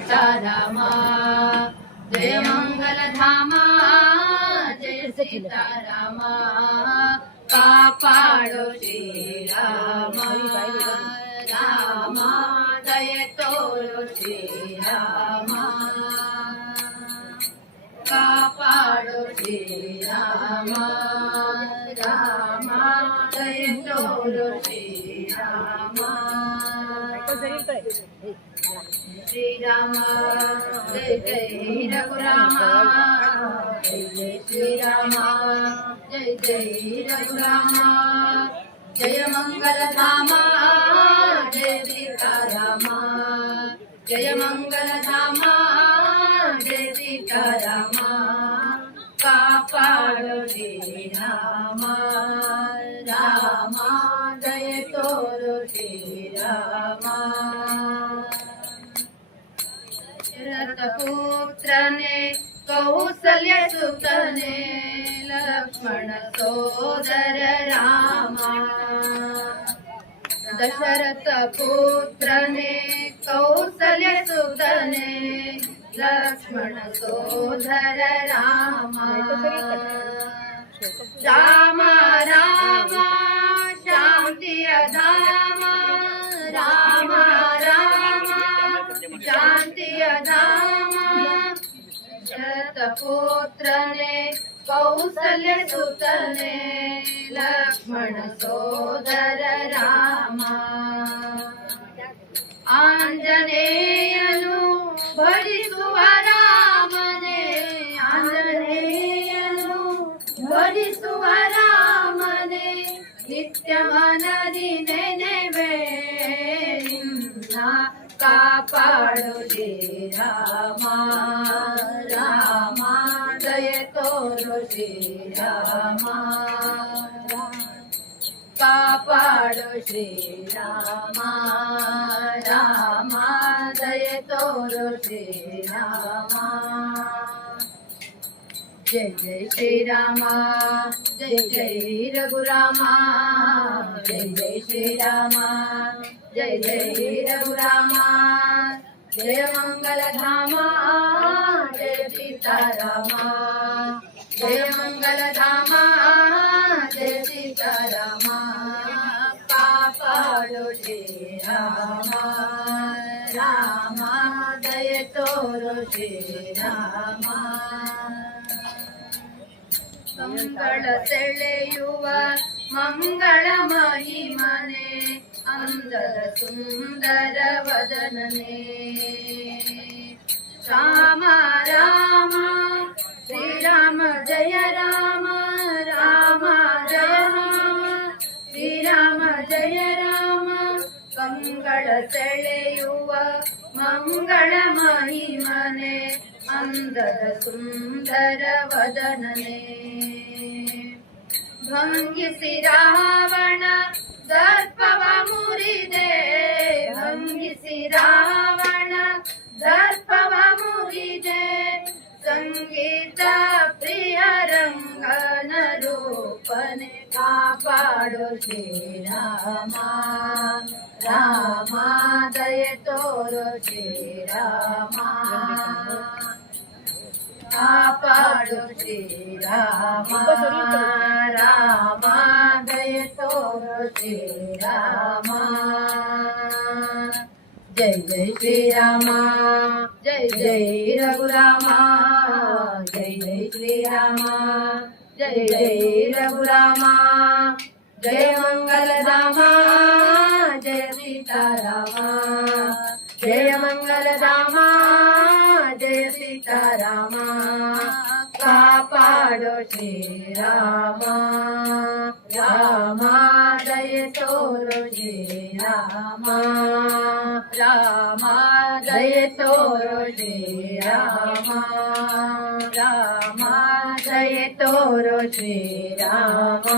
सीतारामा जय मंगलधामा जय सीतारामा कापाडो श्रीरामा रामा दय तोरो श्रीरामा कापाडो श्रीरामा रामा दय तोरो श्रीरामा श्रीराम जय जय रघुरामा जय जय श्रीराम जय जय रघुरामा जय मंगलधामा जय सीतारामा जय मंगलधामा जय सीतारामा कापाडो श्रीरामा रामा दय तोरो श्रीरामा पुत्रने कौसल्य सुतने लक्ष्मण सोदर रामा दशरथ पुत्रने कौसल्य सुतने लक्ष्मण सोदर रामा राम राम शांति धामा राम राम शांति धामा शतपुत्रने कौसल्य सुतने लक्ष्मण सोदर रामा आंजनेयनु भजिसुव रामने आंजनेयनु भजिसुव रामने नित्य मनदि नेनेवे कापाडो श्रीरामा रामा दय तोरो श्रीरामा कापाडो श्रीरामा रामा दय तोरो श्रीरामा जय जय श्रीरामा जय जय रघुरामा जय जय श्रीरामा जय जय रघुरामा जय मंगलधामा जय सीतारामा जय मंगलधामा जय सीतारामा कापाडो श्रीरामा रामा दय तोरो श्रीरामा ಮಂಗಳ ಸೆಳೆಯುವ ಮಂಗಳ ಮಹಿಮನೆ ಅಂದದ ಸುಂದರ ವದನನೆ ರಾಮ ರಾಮ ಶ್ರೀರಾಮ ಜಯ ರಾಮ ರಾಮ ಜಯ ರಾಮ ಶ್ರೀರಾಮ ಜಯ ರಾಮ ಕಂಗಳ ಸೆಳೆಯುವ ಮಂಗಳ ಮಹಿಮನೆ ಅಂದದ ಸುಂದರ ವದನನೆ ಭಂಗಿಸಿ ರಾವಣ ದರ್ಪವ ಮುರಿದೆ ಭಂಗಿಸಿ ರಾವಣ ದರ್ಪವ ಮುರಿದೆ ಸಂಗೀತ ಪ್ರಿಯ ರಂಗನ ರೂಪನೆ ಕಾಪಾಡೋ ಶ್ರೀರಾಮ ರಾಮ ದಯ ತೋರೋ ಶ್ರೀರಾಮ ಕಾಪಾಡೋ ಶ್ರೀರಾಮ ರಾಮ ದಯ ತೋರೋ ಶ್ರೀರಾಮ जय जय श्रीराम जय जय रघुराम जय जय श्रीराम जय जय रघुराम जय मंगलधाम जय सीताराम जय मंगलधाम जय सीताराम कापाडो श्रीराम राम दय तोरो श्रीराम राम दय तोरो श्रीराम राम दय तोरो श्रीराम